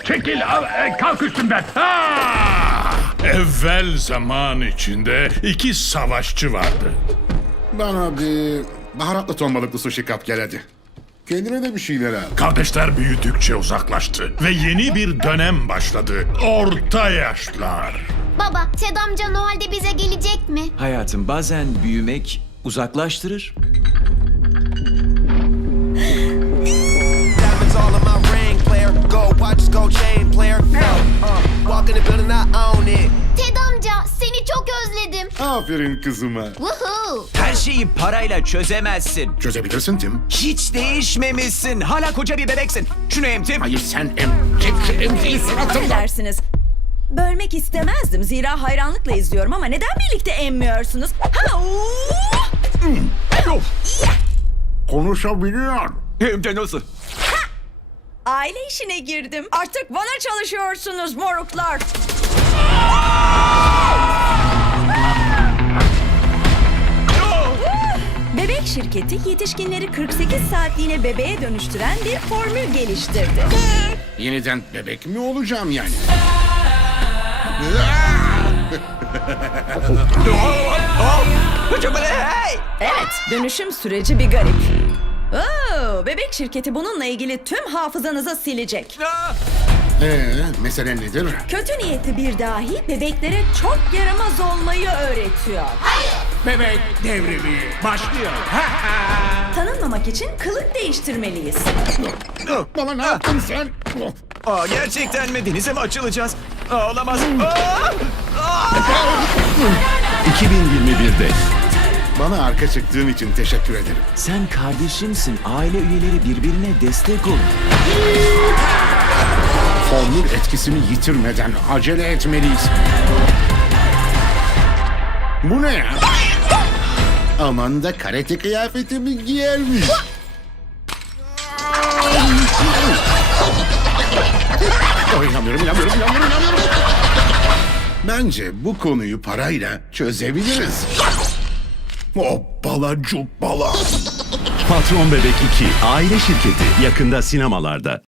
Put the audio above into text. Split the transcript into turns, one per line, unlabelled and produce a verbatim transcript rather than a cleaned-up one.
Çekil, al, e, kalk üstümden. Ha!
Evvel zaman içinde iki savaşçı vardı.
Bana bir baharatlı ton balıklı sushi kap gel hadi. Kendine de bir şeyler al.
Kardeşler büyüdükçe uzaklaştı ve yeni bir dönem başladı. Orta yaşlar.
Baba, Ted amca Noel'de bize gelecek mi?
Hayatım, bazen büyümek uzaklaştırır.
Diamonds all in my ring, player. Gold watches, gold chain, player. Uh, walk in the building, I own it.
Ted amca, seni çok özledim.
Aferin kızıma.
Woohoo!
Her şeyi parayla çözemezsin.
Çözebilirsin Tim.
Hiç değişmemişsin. Hala koca bir bebeksin. Şunu em Tim.
Hayır sen em... Çek emziği suratımdan.
Affedersiniz. Bölmek istemezdim. Zira hayranlıkla izliyorum ama neden birlikte emmiyorsunuz? Ha, uuu!
Konuşabiliyor.
Hem de nasıl?
Aile işine girdim. Artık bana çalışıyorsunuz moruklar. Bebek şirketi yetişkinleri kırk sekiz saatliğine bebeğe dönüştüren bir formül geliştirdi.
Yeniden bebek mi olacağım yani?
Hey!
Evet, dönüşüm süreci bir garip. Oo, bebek şirketi bununla ilgili tüm hafızanızı silecek.
Ee, mesele nedir?
Kötü niyetli bir dahi bebeklere çok yaramaz olmayı öğretiyor.
Bebek devrimi başlıyor.
Tanınmamak için kılık değiştirmeliyiz.
Baba ne yaptın sen?
Aa, gerçekten mi? Denize mi açılacağız? Aa, olamaz. Aa!
iki bin yirmi birde
Bana arka çıktığın için teşekkür ederim.
Sen kardeşimsin. Aile üyeleri birbirine destek olun.
Formül etkisini yitirmeden acele etmeliyiz. Bu ne ya? Aman da karate kıyafetimi giyermiş. Oh, inanmıyorum, inanmıyorum, inanmıyorum, inanmıyorum. Bence bu konuyu parayla çözebiliriz. Hoppala cuppala.
Patron Bebek iki aile şirketi yakında sinemalarda.